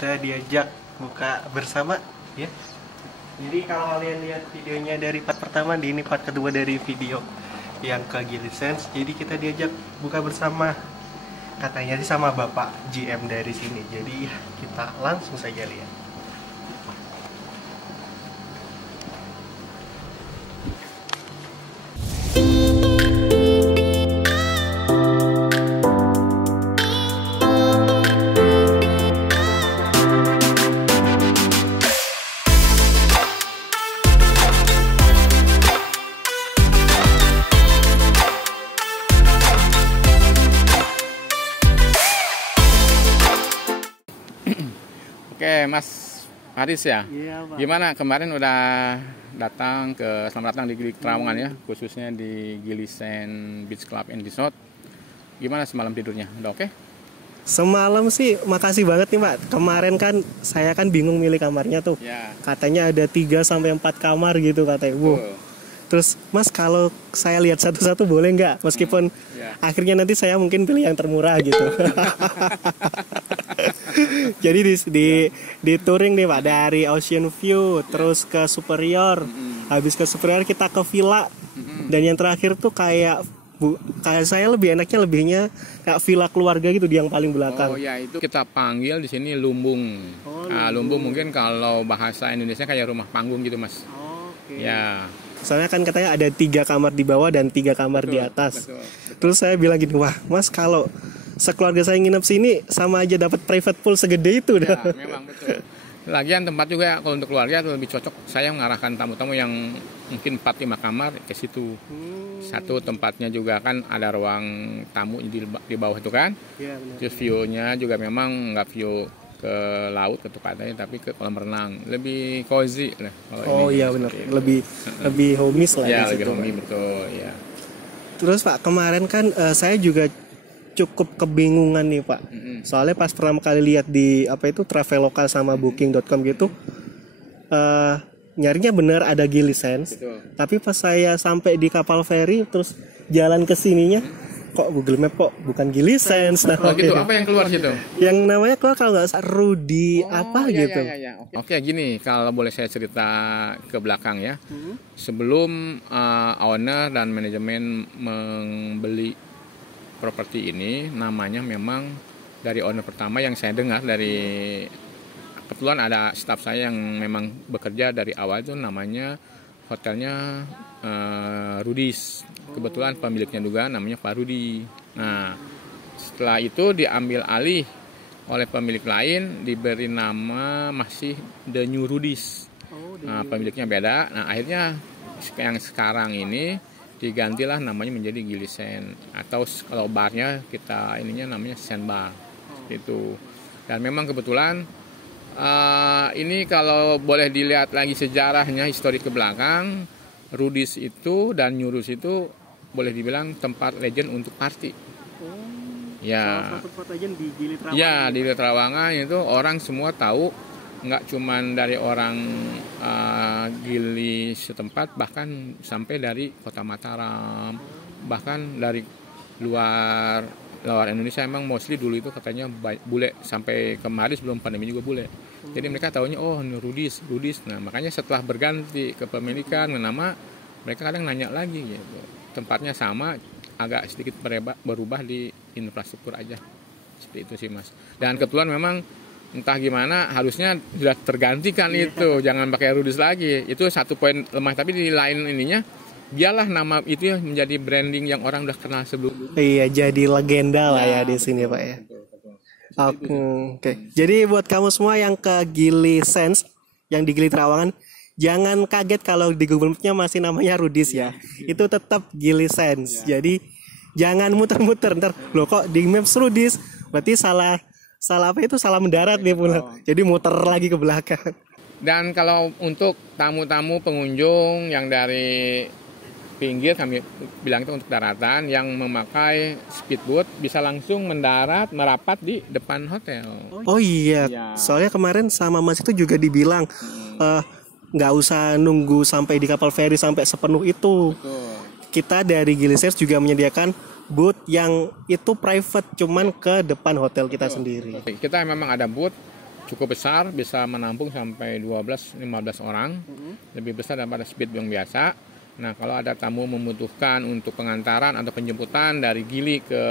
Kita diajak buka bersama ya. Jadi kalau kalian lihat videonya dari part pertama, di ini part kedua dari video yang ke Gili Sense. Jadi kita diajak buka bersama, katanya sih sama Bapak GM dari sini. Jadi kita langsung saja lihat. Oke, Mas Haris ya. Iya, Pak. Gimana kemarin udah selamat datang di Gili Trawangan ya, khususnya di Gili Sense Beach Club and Resort. Gimana semalam tidurnya? Udah oke? Semalam sih makasih banget nih, Pak. Kemarin kan saya kan bingung milih kamarnya tuh. Ya. Katanya ada 3 sampai 4 kamar gitu katanya. Wow. Terus, Mas, kalau saya lihat satu-satu boleh nggak? Meskipun Ya. akhirnya nanti saya mungkin pilih yang termurah gitu. Jadi di touring nih, Pak, dari Ocean View terus ke Superior. Habis ke Superior kita ke villa. Dan yang terakhir tuh kayak saya lebihnya kayak villa keluarga gitu di yang paling belakang. Oh ya, itu kita panggil di sini lumbung. Oh, Nah, lumbung mungkin kalau bahasa Indonesia kayak rumah panggung gitu, Mas. Oke. Ya. Soalnya kan katanya ada 3 kamar di bawah dan 3 kamar di atas. Betul. Terus saya bilang gini, wah, Mas, kalau sekeluarga saya nginep sini sama aja dapat private pool segede itu dah. Ya, memang betul. Lagian tempat juga kalau untuk keluarga lebih cocok. Saya mengarahkan tamu-tamu yang mungkin 4-5 kamar ke situ. Satu, tempatnya juga kan ada ruang tamu di bawah itu kan. Iya, benar. Terus view-nya juga memang nggak view ke laut, ke pantai, tapi ke kolam renang. Lebih cozy lah. Oh iya, benar. Lebih homies lah Ya, di lebih situ. homey, betul ya. Terus, Pak, kemarin kan saya juga cukup kebingungan nih, Pak. Soalnya pas pertama kali lihat di Traveloka sama booking.com gitu, nyarinya bener ada Gili Sense. Betul. Tapi pas saya sampai di kapal feri terus jalan ke sininya, kok Google Map kok bukan Gili Sense. Nah, Oh gitu, apa yang keluar situ? yang namanya kalau nggak salah Rudy Iya, gitu. iya. Oke, gini, kalau boleh saya cerita ke belakang ya. Sebelum owner dan manajemen membeli properti ini, namanya memang dari owner pertama yang saya dengar dari, kebetulan ada staff saya yang memang bekerja dari awal itu, namanya hotelnya Rudis. Kebetulan pemiliknya juga namanya Pak Rudi. Nah, setelah itu diambil alih oleh pemilik lain, diberi nama masih The New Rudis. Nah, pemiliknya beda. Nah, akhirnya yang sekarang ini digantilah namanya menjadi Gili Sense, atau kalau barnya kita ininya namanya Sense Bar. Itu. Dan memang kebetulan ini kalau boleh dilihat lagi sejarahnya, histori ke belakang, Rudis itu dan Nyurus itu boleh dibilang tempat legend untuk party. Ya. Salah satu spot legend di Gili Trawangan. Ya, di Gili Trawangan itu orang semua tahu, nggak cuman dari orang Gili setempat, bahkan sampai dari Kota Mataram, bahkan dari luar Indonesia. Emang mostly dulu itu katanya bule, sampai kemarin sebelum pandemi juga bule. Jadi mereka tahunya Rudis. Nah, makanya setelah berganti kepemilikan nama, mereka kadang nanya lagi gitu. Tempatnya sama, agak sedikit berubah di infrastruktur aja. Seperti itu sih, Mas. Dan kebetulan memang entah gimana harusnya sudah tergantikan itu, jangan pakai Rudis lagi. Itu satu poin lemah, tapi di lain ininya biarlah nama itu ya menjadi branding yang orang udah kenal sebelum. Iya, jadi legenda lah ya di sini, Pak ya. Oke. Jadi buat kamu semua yang ke Gili Sense, yang di Gili Trawangan, jangan kaget kalau di Google Maps-nya masih namanya Rudis ya. Itu tetap Gili Sense. Jadi jangan muter-muter, ntar loh kok di Maps Rudis, berarti salah mendarat nih pulang. Jadi muter lagi ke belakang. Dan kalau untuk tamu-tamu pengunjung yang dari pinggir, kami bilang itu untuk daratan, yang memakai speedboat bisa langsung mendarat, merapat di depan hotel. Oh iya, soalnya kemarin sama Mas itu juga dibilang nggak usah nunggu sampai di kapal feri sampai sepenuh itu. Betul. Kita dari Gili Sense juga menyediakan booth yang itu private, cuman ke depan hotel kita sendiri. Kita memang ada booth cukup besar, bisa menampung sampai 12-15 orang, lebih besar daripada speed yang biasa. Nah, kalau ada tamu membutuhkan untuk pengantaran atau penjemputan dari Gili ke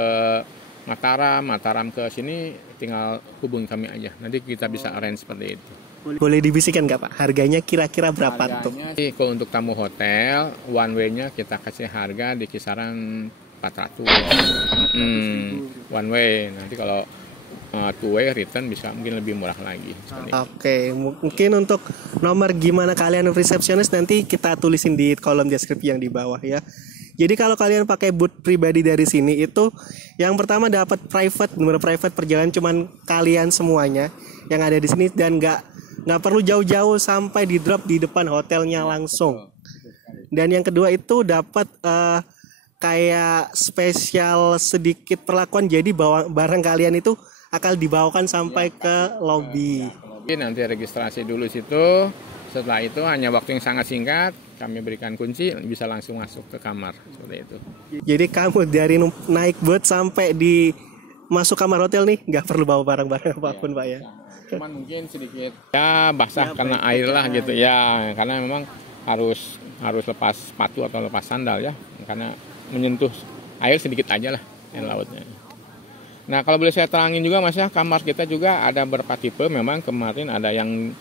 Mataram ke sini, tinggal hubungi kami aja. Nanti kita bisa arrange seperti itu. Boleh dibisikkan nggak Pak? Harganya kira-kira berapa tuh? Sih, kalau untuk tamu hotel, one way-nya kita kasih harga di kisaran 400. One way. Nanti kalau two way return bisa mungkin lebih murah lagi. Oke, mungkin untuk nomor gimana kalian resepsionis nanti kita tulisin di kolom deskripsi yang di bawah ya. Jadi kalau kalian pakai booth pribadi dari sini itu yang pertama dapat nomor private perjalanan cuman kalian semuanya yang ada di sini dan nggak perlu jauh-jauh sampai di drop di depan hotelnya langsung. Dan yang kedua itu dapat kayak spesial sedikit perlakuan, jadi barang kalian itu akan dibawakan sampai ke lobby. Nanti registrasi dulu situ. Setelah itu hanya waktu yang sangat singkat, kami berikan kunci, bisa langsung masuk ke kamar seperti itu. Jadi kamu dari naik boat sampai di masuk kamar hotel nih nggak perlu bawa barang-barang apapun Pak ya. Cuman mungkin sedikit ya basah karena air lah gitu ya, karena memang harus lepas sepatu atau lepas sandal ya, karena menyentuh air sedikit aja lah yang lautnya. Nah, kalau boleh saya terangin juga Mas ya, kamar kita juga ada beberapa tipe. Memang kemarin ada yang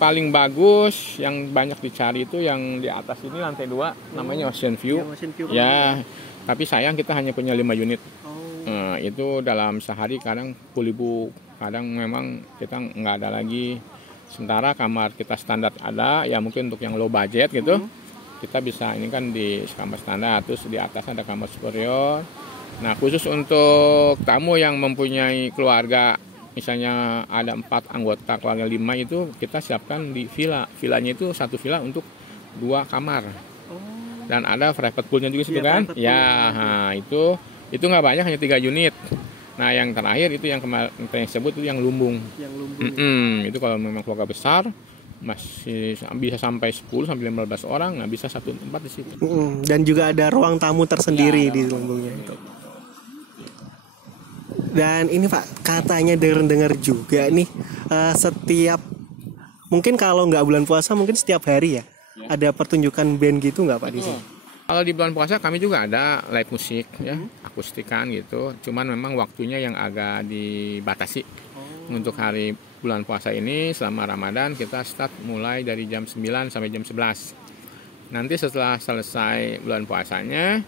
paling bagus, yang banyak dicari itu yang di atas ini lantai 2, namanya Ocean View. Ya, tapi sayang kita hanya punya 5 unit. Nah, itu dalam sehari kadang 10.000, kadang memang kita nggak ada lagi. Sementara kamar kita standar ada, ya mungkin untuk yang low budget gitu, kita bisa ini kan di kamar standar, terus di atas ada kamar superior. Nah, khusus untuk tamu yang mempunyai keluarga, misalnya ada 4 anggota keluarga 5 itu kita siapkan di villa. Villanya itu satu villa untuk 2 kamar. Dan ada private poolnya juga situ kan? Ya, nah, itu nggak banyak, hanya 3 unit. Nah, yang terakhir itu yang kemarin yang sebut itu yang lumbung. Itu kalau memang keluarga besar masih bisa sampai 10-15 orang, nggak bisa satu tempat di situ. Dan juga ada ruang tamu tersendiri di lumbungnya itu. Dan ini Pak, katanya dengar juga nih setiap, mungkin kalau nggak bulan puasa mungkin setiap hari ya ada pertunjukan band gitu nggak Pak di sini? Kalau di bulan puasa kami juga ada live musik ya, akustikan gitu. Cuman memang waktunya yang agak dibatasi. Untuk hari bulan puasa ini selama Ramadan kita start mulai dari jam 9 sampai jam 11. Nanti setelah selesai bulan puasanya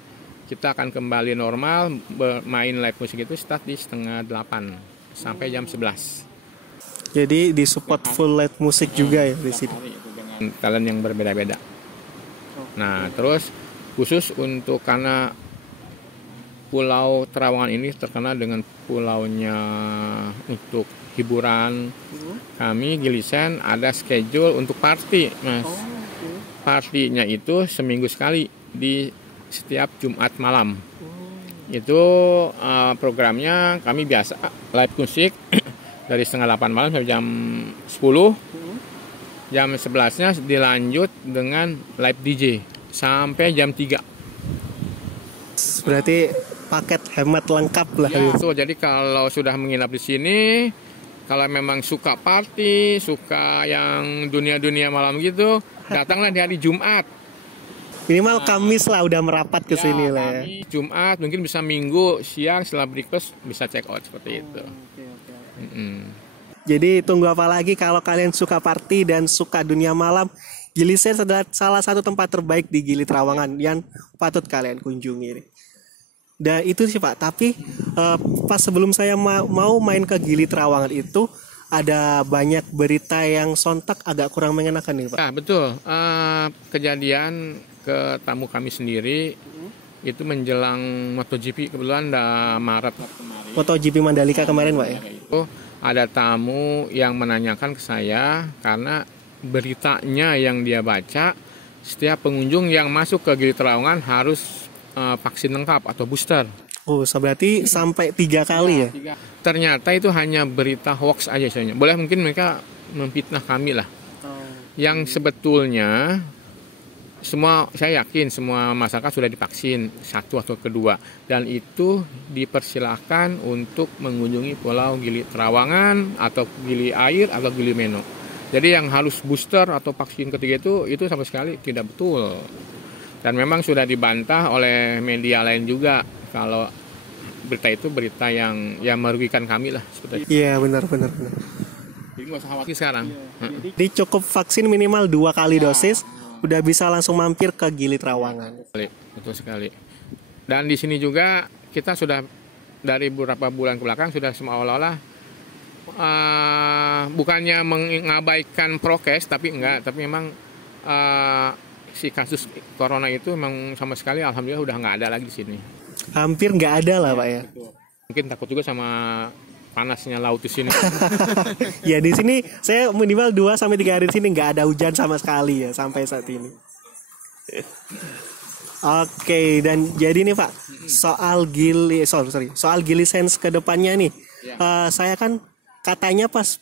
kita akan kembali normal, bermain live musik itu start di 7:30 sampai jam 11. Jadi disupport full live musik juga ya di sini. Dengan talent yang berbeda-beda. Nah, terus khusus untuk karena Pulau Terawangan ini terkenal dengan pulaunya untuk hiburan, kami Gilisen ada schedule untuk party, Mas. Partinya itu seminggu sekali di setiap Jumat malam. Itu programnya kami biasa live musik dari 7:30 malam sampai jam 10. Jam 11-nya dilanjut dengan live DJ sampai jam 3. Berarti paket hemat lengkap lah. Ya, tuh, jadi kalau sudah menginap di sini, kalau memang suka party, suka yang dunia-dunia malam gitu, datanglah di hari Jumat. Minimal Kamis lah udah merapat ke sini lah ya. Jumat mungkin bisa Minggu siang setelah breakfast bisa check out seperti itu. Jadi tunggu apa lagi kalau kalian suka party dan suka dunia malam, Gilisen adalah salah satu tempat terbaik di Gili Trawangan yang patut kalian kunjungi. Dan itu sih Pak, tapi pas sebelum saya mau main ke Gili Trawangan itu ada banyak berita yang sontak agak kurang mengenakan nih Pak. Nah, betul. Kejadian ke tamu kami sendiri itu menjelang MotoGP, kebetulan Maret kemarin. MotoGP Mandalika kemarin Pak ya. Itu ada tamu yang menanyakan ke saya karena beritanya yang dia baca, setiap pengunjung yang masuk ke Gili Trawangan harus vaksin lengkap atau booster. Oh, berarti sampai 3 kali ya? Ternyata itu hanya berita hoax aja sebenarnya. Boleh mungkin mereka memfitnah kami lah. Yang sebetulnya saya yakin semua masyarakat sudah divaksin satu atau kedua, dan itu dipersilahkan untuk mengunjungi Pulau Gili Trawangan atau Gili Air atau Gili Meno. Jadi yang harus booster atau vaksin ketiga itu sama sekali tidak betul. Dan memang sudah dibantah oleh media lain juga kalau berita itu berita yang merugikan kami lah seperti itu. Iya, benar. Jadi nggak usah khawatir sekarang. Jadi cukup vaksin minimal 2 kali dosis, udah bisa langsung mampir ke Gili Trawangan. Betul sekali. Dan di sini juga kita sudah dari beberapa bulan ke belakang sudah seolah-olah bukannya mengabaikan prokes, tapi memang si kasus corona itu memang sama sekali alhamdulillah udah nggak ada lagi di sini. Hampir nggak ada lah Pak ya. Mungkin takut juga sama panasnya laut di sini. Ya di sini saya minimal 2-3 hari di sini nggak ada hujan sama sekali ya sampai saat ini. Oke, dan jadi nih Pak, soal Gili Sense ke depannya nih. Saya kan katanya pas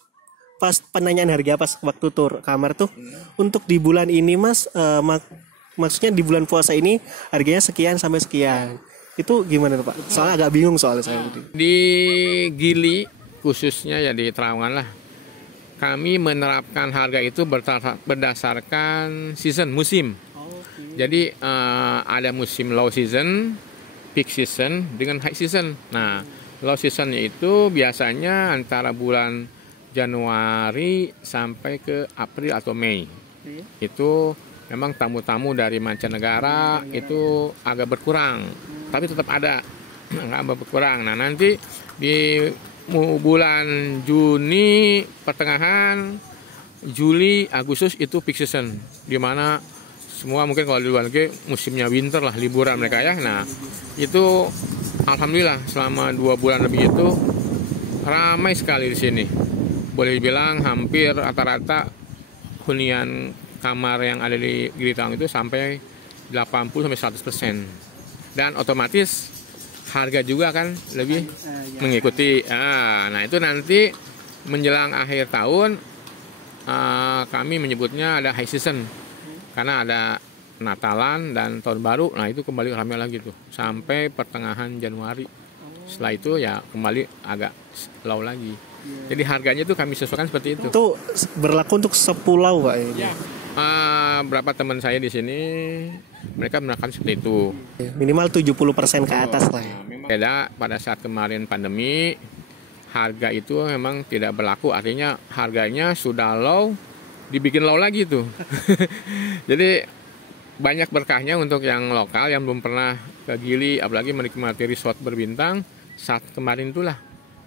penanyaan harga pas waktu tur kamar tuh untuk di bulan ini Mas, maksudnya di bulan puasa ini harganya sekian sampai sekian. Itu gimana tuh Pak? Soalnya agak bingung soalnya saya. Di Gili khususnya ya di Trawangan lah, kami menerapkan harga itu berdasarkan musim. Jadi ada musim low season, peak season dengan high season. Nah, low seasonnya itu biasanya antara bulan Januari sampai ke April atau Mei. Itu memang tamu-tamu dari mancanegara itu agak berkurang, tapi tetap ada, agak berkurang. Nah, nanti di bulan Juni pertengahan, Juli, Agustus itu peak season, di mana semua mungkin kalau di luar negeri musimnya winter lah, liburan mereka ya. Nah, itu alhamdulillah selama 2 bulan lebih itu ramai sekali di sini. Boleh dibilang hampir rata-rata hunian kamar yang ada di Gili Trawangan itu sampai 80-100%. Dan otomatis harga juga kan lebih mengikuti. Nah, itu nanti menjelang akhir tahun kami menyebutnya ada high season. Karena ada Natalan dan Tahun Baru, nah itu kembali ramai lagi tuh sampai pertengahan Januari. Setelah itu ya kembali agak low lagi. Jadi harganya tuh kami sesuaikan seperti itu. Itu berlaku untuk sepulau Pak ya? Berapa teman saya di sini mereka melakukan seperti itu. Minimal 70% ke atas lah ya. Beda pada saat kemarin pandemi, harga itu memang tidak berlaku. Artinya harganya sudah low, dibikin low lagi tuh. Jadi banyak berkahnya untuk yang lokal yang belum pernah ke Gili, apalagi menikmati resort berbintang saat kemarin itulah,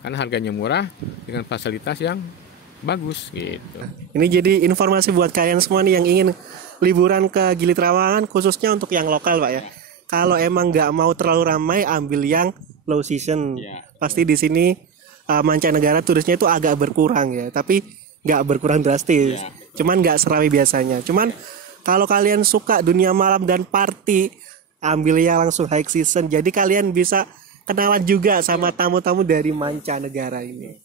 karena harganya murah dengan fasilitas yang bagus gitu. Ini jadi informasi buat kalian semua nih yang ingin liburan ke Gili Trawangan, khususnya untuk yang lokal Pak ya. Kalau emang nggak mau terlalu ramai, ambil yang low season. Pasti di sini mancanegara turisnya itu agak berkurang ya, tapi nggak berkurang drastis. Cuman nggak seramai biasanya. Cuman kalau kalian suka dunia malam dan party, ambil yang langsung high season. Jadi kalian bisa kenalan juga sama tamu-tamu dari mancanegara ini.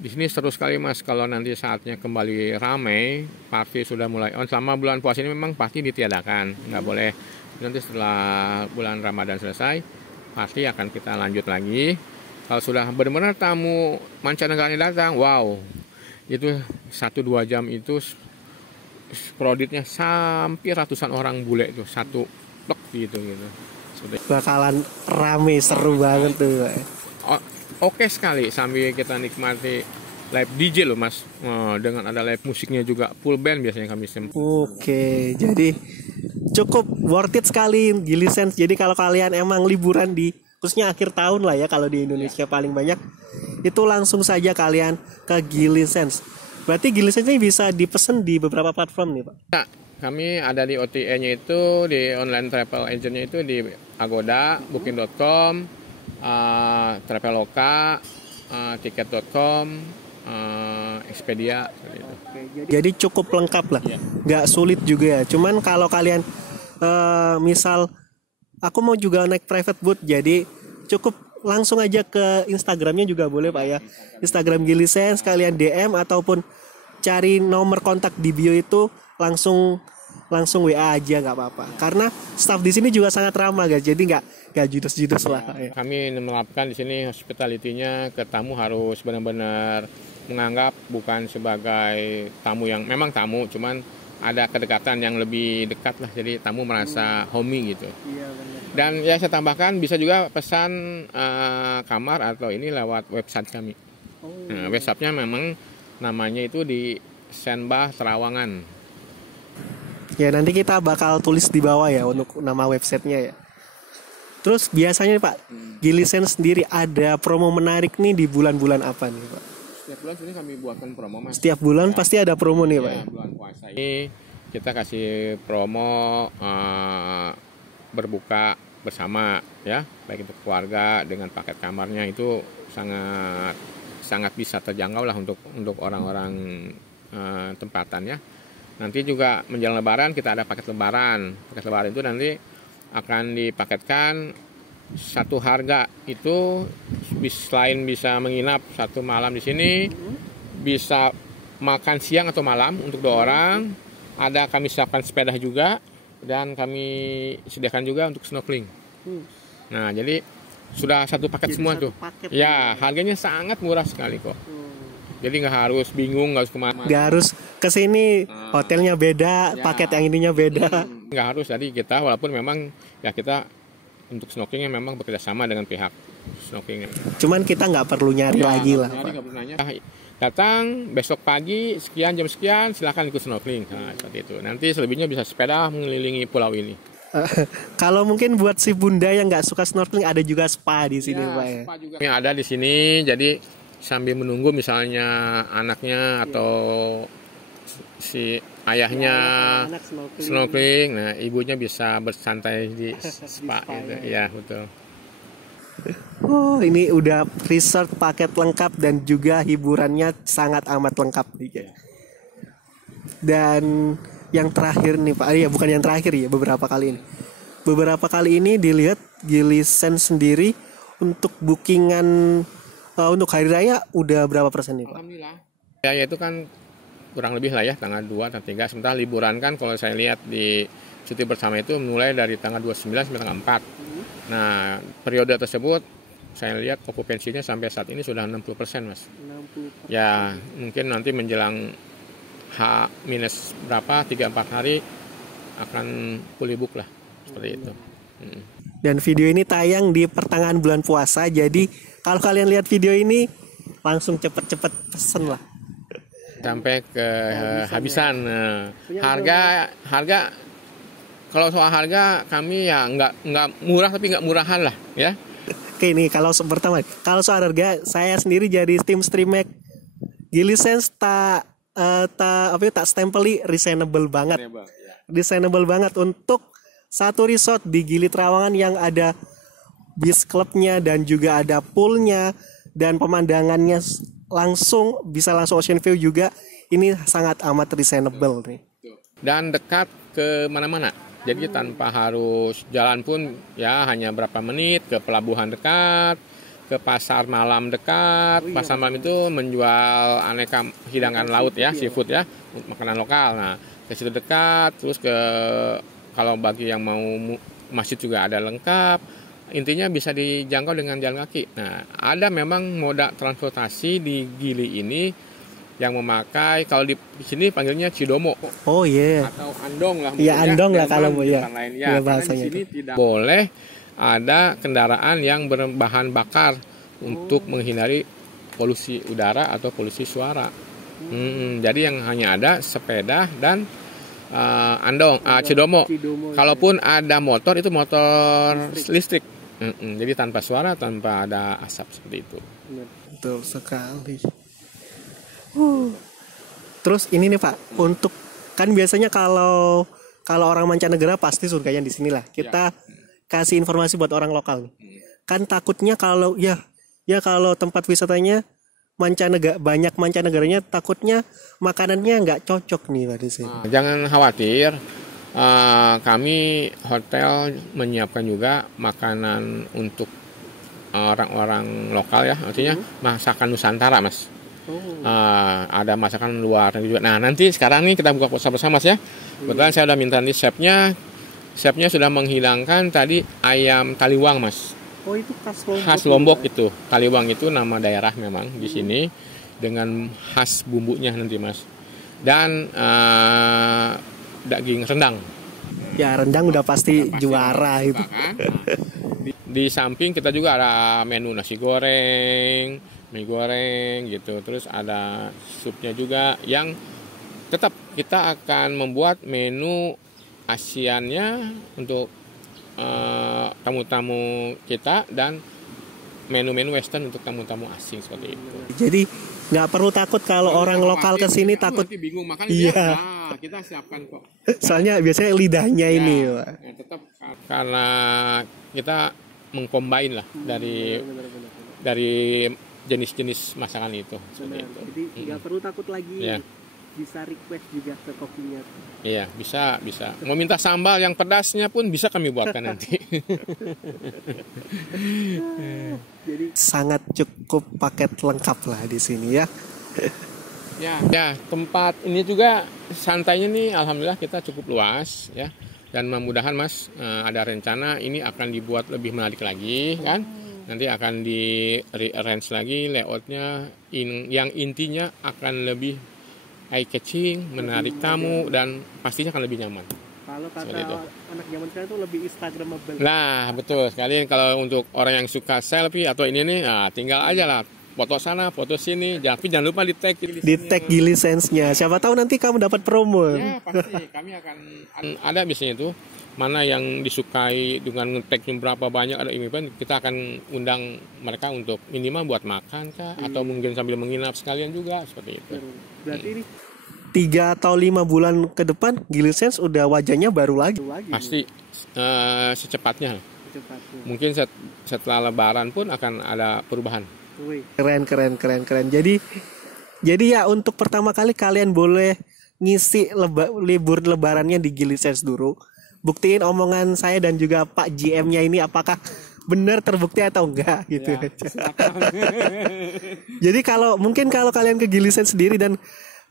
Di sini seru sekali Mas, kalau nanti saatnya kembali ramai, party sudah mulai on. Selama bulan puasa ini memang party ditiadakan, nggak boleh. Nanti setelah bulan Ramadan selesai, party akan kita lanjut lagi. Kalau sudah benar-benar tamu mancanegara datang, wow, itu 1-2 jam itu kreditnya sampai ratusan orang bule itu satu blok gitu. Bakalan rame, seru banget tuh Pak. Oke sekali sambil kita nikmati live DJ loh Mas, dengan ada live musiknya juga, full band biasanya kami simpen. Oke, jadi cukup worth it sekali Gili Sense. Jadi kalau kalian emang liburan di khususnya akhir tahun lah ya, kalau di Indonesia paling banyak, itu langsung saja kalian ke Gili Sense. Berarti Gili Sense ini bisa dipesan di beberapa platform nih Pak? Ya, kami ada di OTA-nya itu, di online travel agent-nya itu di Agoda, Booking.com, Traveloka, Tiket.com, Expedia gitu. Jadi cukup lengkap lah, nggak sulit juga ya. Cuman kalau kalian misal aku mau juga naik private boat, jadi cukup langsung aja ke Instagramnya juga boleh Pak ya. Instagram Gili Sense, kalian DM ataupun cari nomor kontak di bio itu, langsung langsung WA aja nggak apa-apa. Karena staff di sini juga sangat ramah guys, jadi nggak judes-judes lah. Ya. Kami menerapkan di sini hospitality-nya ke tamu harus benar-benar menganggap bukan sebagai tamu yang memang tamu, cuman ada kedekatan yang lebih dekat lah, jadi tamu merasa homey gitu. Iya, benar. Dan ya saya tambahkan bisa juga pesan kamar atau ini lewat website kami. Nah, websitenya memang namanya itu di Senbah Terawangan. Ya nanti kita bakal tulis di bawah ya untuk nama websitenya ya. Terus biasanya nih Pak, Gili Sense sendiri ada promo menarik nih di bulan-bulan apa nih Pak? Setiap bulan sini kami buatkan promo Mas. Setiap bulan pasti ada promo nih Pak. Ya, bulan puasa ini kita kasih promo berbuka bersama ya, baik untuk keluarga dengan paket kamarnya itu sangat bisa terjangkau lah untuk orang-orang tempatan ya. Nanti juga menjelang Lebaran kita ada paket Lebaran. Paket Lebaran itu nanti akan dipaketkan satu harga itu selain bisa menginap satu malam di sini, bisa makan siang atau malam untuk 2 orang. Ada kami siapkan sepeda juga dan kami sediakan juga untuk snorkeling. Nah jadi sudah satu paket semua tuh. Ya harganya sangat murah sekali kok. Jadi nggak harus bingung, nggak harus kemana. Nggak harus kesini, hotelnya beda, ya, paket yang ininya beda. Nggak harus, jadi kita walaupun memang ya kita untuk snorkelingnya memang bekerja sama dengan pihak snorkelingnya. Cuman kita nggak perlu nyari lagi lah. Nggak perlu nanya. Datang besok pagi sekian jam sekian silakan ikut snorkeling. Nah, seperti itu. Nanti selebihnya bisa sepeda mengelilingi pulau ini. Kalau mungkin buat si bunda yang nggak suka snorkeling ada juga spa di sini Pak ya. Spa juga yang ada di sini, jadi sambil menunggu misalnya anaknya atau si ayahnya snorkeling, nah ibunya bisa bersantai di spa gitu. Ya betul. Oh ini udah resort paket lengkap dan juga hiburannya sangat amat lengkap nih. Dan yang terakhir nih Pak, ya bukan yang terakhir ya, beberapa kali ini dilihat Gili Sense sendiri untuk bookingan untuk hari raya udah berapa persen nih Pak? Alhamdulillah. Ya itu kan kurang lebih lah ya tanggal 2 atau 3. Sementara liburan kan kalau saya lihat di cuti bersama itu mulai dari tanggal 29 sampai tanggal 4. Nah periode tersebut saya lihat okupansinya sampai saat ini sudah 60% Mas. 60%. Ya mungkin nanti menjelang H- berapa 3-4 hari akan fully book lah seperti itu. Dan video ini tayang di pertengahan bulan puasa, jadi kalau kalian lihat video ini langsung cepet-cepet pesen lah. Sampai ke habisan. Harga kalau soal harga kami ya nggak murah tapi nggak murahan lah ya. Oke nih kalau pertama kalau soal harga saya sendiri jadi tim streamek Gili Sense tak stempeli reasonable banget. Reasonable banget untuk satu resort di Gili Trawangan yang ada beach clubnya dan juga ada poolnya dan pemandangannya bisa langsung ocean view juga. Ini sangat amat reasonable nih. Dan dekat ke mana-mana. Jadi tanpa harus jalan pun ya hanya berapa menit ke pelabuhan dekat, ke pasar malam dekat. Pasar malam itu menjual aneka hidangan laut ya, seafood ya, makanan lokal. Nah, ke situ dekat, terus kalau bagi yang mau masjid juga ada lengkap. Intinya bisa dijangkau dengan jalan kaki. Nah, ada memang moda transportasi di Gili ini yang memakai, kalau di sini panggilnya Cidomo. Oh iya. Atau andong lah. Iya andong lah kalau mau ya. Ya, bahasanya di sini tidak boleh ada kendaraan yang berbahan bakar untuk menghindari polusi udara atau polusi suara. Jadi yang hanya ada sepeda dan Cidomo. Kalaupun ada motor itu motor listrik. Jadi tanpa suara, tanpa ada asap seperti itu. Betul sekali. Terus ini nih Pak, untuk kan biasanya kalau orang mancanegara pasti surganya di sinilah. Kita kasih informasi buat orang lokal nih. Kan takutnya kalau kalau tempat wisatanya banyak mancanegaranya, takutnya makanannya nggak cocok nih Pak di sini. Jangan khawatir. Kami hotel menyiapkan juga makanan untuk orang-orang lokal ya, artinya masakan Nusantara Mas. Ada masakan luar negeri juga. Nah, nanti sekarang nih kita buka puasa bersama Mas ya. Kebetulan saya udah minta nih chefnya sudah menghidangkan tadi ayam taliwang Mas. Oh, itu khas Khas Lombok itu. Taliwang itu nama daerah memang di sini dengan khas bumbunya nanti Mas. Dan daging rendang. Ya, rendang udah pasti juara itu. Kan? Di samping kita juga ada menu nasi goreng, mie goreng gitu. Terus ada supnya juga yang tetap kita akan membuat menu Asiannya untuk tamu-tamu kita dan menu-menu Western untuk tamu-tamu asing seperti itu. Jadi nggak perlu takut kalau orang lokal kesini takut. Nanti bingung makanya Iya. kita siapkan kok. Soalnya biasanya lidahnya ini, Pak. Ya, tetap karena kita mengcombine lah dari jenis-jenis masakan itu. Jadi nggak perlu takut lagi. Ya. Bisa request juga ke kokinya. Iya, bisa. Mau minta sambal yang pedasnya pun bisa kami buatkan nanti. Jadi sangat cukup paket lengkap lah di sini ya. Ya, tempat ini juga santainya nih alhamdulillah kita cukup luas ya. Dan mudah-mudahan Mas ada rencana ini akan dibuat lebih menarik lagi kan. Nanti akan di rearrange lagi layoutnya yang intinya akan lebih eye catching, menarik tamu dan pastinya akan lebih nyaman. Kalau kata anak zaman sekarang itu lebih instagramable. Nah, betul sekali. Kalau untuk orang yang suka selfie atau ini nih, tinggal aja lah foto sana, foto sini. Jangan lupa di tag Gili Sense-nya. Siapa tahu nanti kamu dapat promo. Ya, pasti. Kami akan ada biasanya itu mana yang disukai dengan nge-tagnya berapa banyak ada event, kita akan undang mereka untuk minimal buat makan kah atau mungkin sambil menginap sekalian juga seperti itu. Berarti ini 3 atau 5 bulan ke depan Gili Sense udah wajahnya baru lagi. Pasti secepatnya. Mungkin setelah Lebaran pun akan ada perubahan. Keren. Jadi ya untuk pertama kali kalian boleh ngisi libur lebarannya di Gili Sense dulu. Buktiin omongan saya dan juga Pak GM-nya ini apakah benar terbukti atau enggak gitu. Ya, jadi kalau kalian ke Gili Sense sendiri dan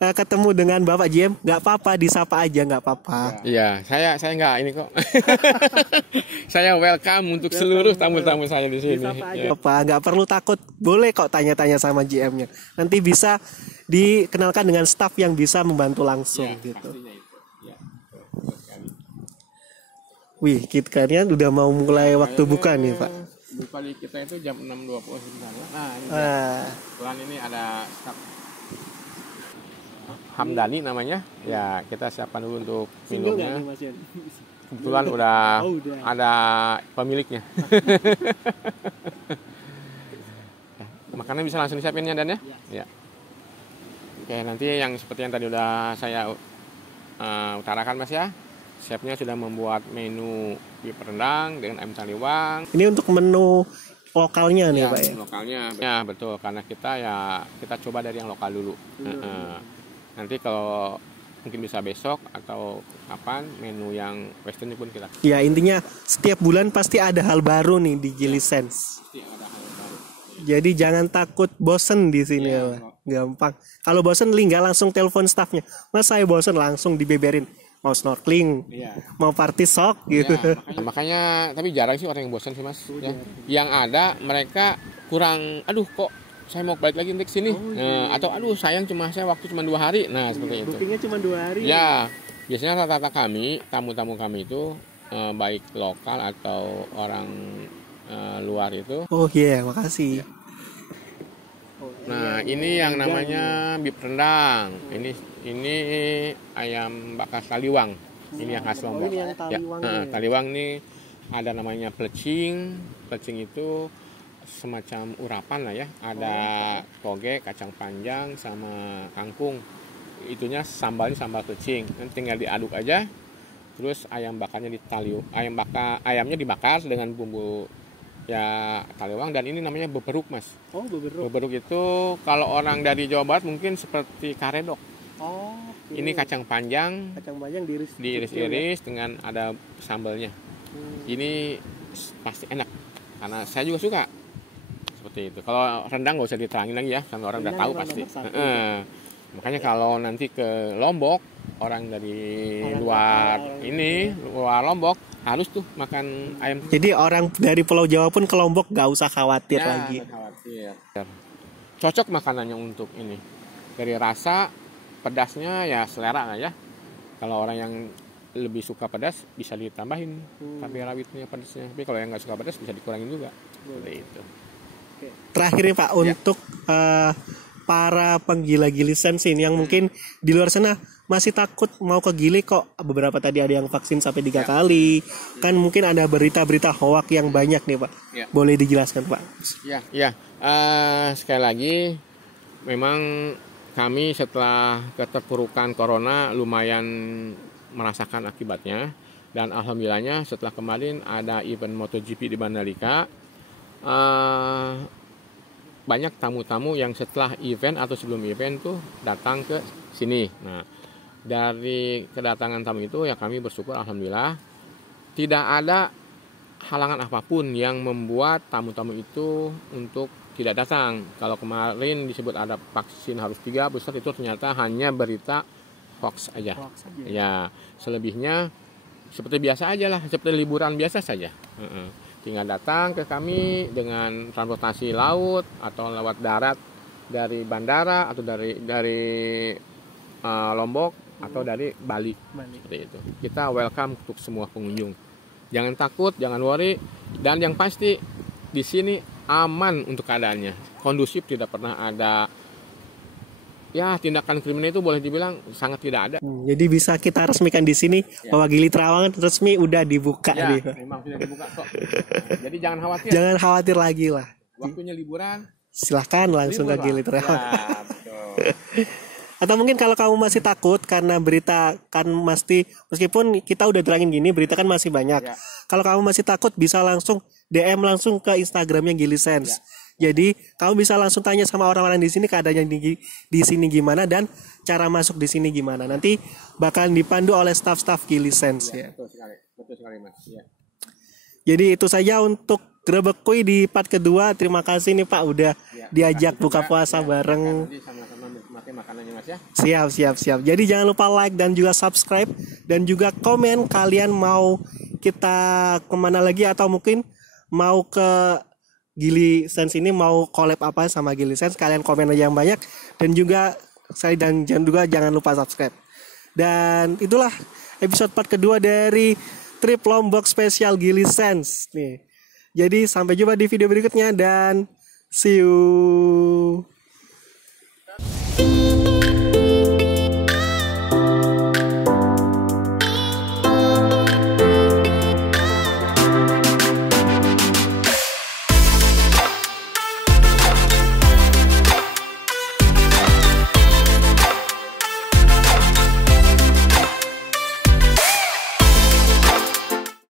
ketemu dengan Bapak GM, nggak apa-apa, disapa aja, nggak apa-apa. Iya, saya nggak ini kok. Saya welcome untuk seluruh tamu-tamu saya di sini. Disapa aja, nggak perlu takut, boleh kok tanya-tanya sama GM-nya. Nanti bisa dikenalkan dengan staff yang bisa membantu langsung gitu. Wih, kalian udah mau mulai waktu buka nih, Pak. Buka di kita itu jam 6.20 sebenarnya. Nah, ini ini ada staff Hamdani namanya. Ya, kita siapkan dulu untuk minumnya. Kebetulan udah ada pemiliknya. Makanan bisa langsung disiapin ya Dan ya? Ya. Oke, nanti yang seperti yang tadi udah saya utarakan Mas ya. Chefnya sudah membuat menu beef rendang dengan ayam taliwang. Ini untuk menu lokalnya nih, Pak ya? Lokalnya. Ya, betul. Karena kita coba dari yang lokal dulu. Nanti kalau mungkin bisa besok atau kapan menu yang western pun kita. Ya, intinya setiap bulan pasti ada hal baru nih di Gili Sense. Pasti ada hal baru. Jadi jangan takut bosen di sini ya. Gampang. Kalau bosen nggak langsung telepon staffnya. Mas saya bosen, langsung dibeberin. Mau snorkeling, mau party sok gitu. Makanya tapi jarang sih orang yang bosan sih Mas. Ya. Yang ada mereka kurang, aduh kok saya mau balik lagi untuk sini. Atau aduh sayang saya waktu cuma 2 hari. Nah seperti itu. Bookingnya cuma 2 hari. Ya, biasanya rata-rata tamu-tamu kami itu baik lokal atau orang luar itu. Oh iya, makasih. Nah ini yang namanya beef rendang. Ini ayam bakar taliwang. Ini yang khas Lombok. Taliwang ini ada namanya plecing. Plecing itu semacam urapan lah ya. Ada toge, kacang panjang sama kangkung. Itunya sambalnya sambal plecing. Nanti tinggal diaduk aja. Terus ayam bakarnya ayamnya dibakar dengan bumbu taliwang dan ini namanya beberuk Mas. Oh, beberuk. Beberuk itu kalau orang dari Jawa Barat mungkin seperti karedok. Oh. Okay. Ini kacang panjang diiris-iris dengan ada sambalnya. Ini pasti enak karena saya juga suka. seperti itu. Kalau rendang nggak usah diterangin lagi ya, kan orang udah tahu pasti. Makanya kalau nanti ke Lombok, orang dari luar Lombok harus tuh makan ayam. Jadi orang dari Pulau Jawa pun ke Lombok nggak usah khawatir lagi. Khawatir. Cocok makanannya untuk ini. Dari rasa pedasnya ya selera lah ya. Kalau orang yang lebih suka pedas bisa ditambahin cabai rawitnya pedasnya. Tapi kalau yang nggak suka pedas bisa dikurangin juga. Seperti itu. Terakhir nih Pak, untuk para penggila Gili Sense ini yang mungkin di luar sana masih takut mau ke Gili, kok beberapa tadi ada yang vaksin sampai 3 kali, kan mungkin ada berita-berita hoak yang banyak nih Pak. Boleh dijelaskan Pak? Ya. Sekali lagi memang kami setelah keterpurukan corona lumayan merasakan akibatnya, dan alhamdulillahnya setelah kemarin ada event MotoGP di Mandalika, banyak tamu-tamu yang setelah event atau sebelum event tuh datang ke sini. Nah, dari kedatangan tamu itu ya kami bersyukur alhamdulillah tidak ada halangan apapun yang membuat tamu-tamu itu untuk tidak datang. Kalau kemarin disebut ada vaksin harus 3 booster, itu ternyata hanya berita hoax aja. Ya, selebihnya seperti biasa aja lah, seperti liburan biasa saja. Tinggal datang ke kami dengan transportasi laut atau lewat darat dari bandara atau dari Lombok atau dari Bali. Seperti itu. Kita welcome untuk semua pengunjung. Jangan takut, jangan worry, dan yang pasti di sini aman untuk keadaannya. Kondusif, tidak pernah ada tindakan kriminal, itu boleh dibilang sangat tidak ada. Jadi bisa kita resmikan di sini bahwa Gili Trawangan resmi udah dibuka nih. Memang sudah dibuka kok. Jadi jangan khawatir. Jangan khawatir lagi lah. Waktunya liburan, silahkan langsung ke Gili Trawangan. Betul. Atau mungkin kalau kamu masih takut karena berita kan meskipun kita udah terangin gini, berita kan masih banyak. Kalau kamu masih takut bisa langsung DM langsung ke Instagramnya Gili Sense. Jadi kamu bisa langsung tanya sama orang-orang di sini keadaannya di sini gimana dan cara masuk di sini gimana. Nanti bakalan dipandu oleh staff-staff Gili Sense. Betul sekali Mas. Ya. Jadi itu saja untuk Grebek Kuy di part kedua. Terima kasih nih Pak udah diajak buka puasa bareng. Sama-sama menikmati makanannya Mas ya. Siap. Jadi jangan lupa like dan juga subscribe dan juga komen kalian mau kita kemana lagi atau mungkin mau ke Gili Sense ini mau collab apa sama Gili Sense, kalian komen aja yang banyak, dan juga jangan lupa subscribe. Dan itulah episode part kedua dari trip Lombok spesial Gili Sense nih. Jadi sampai jumpa di video berikutnya dan see you.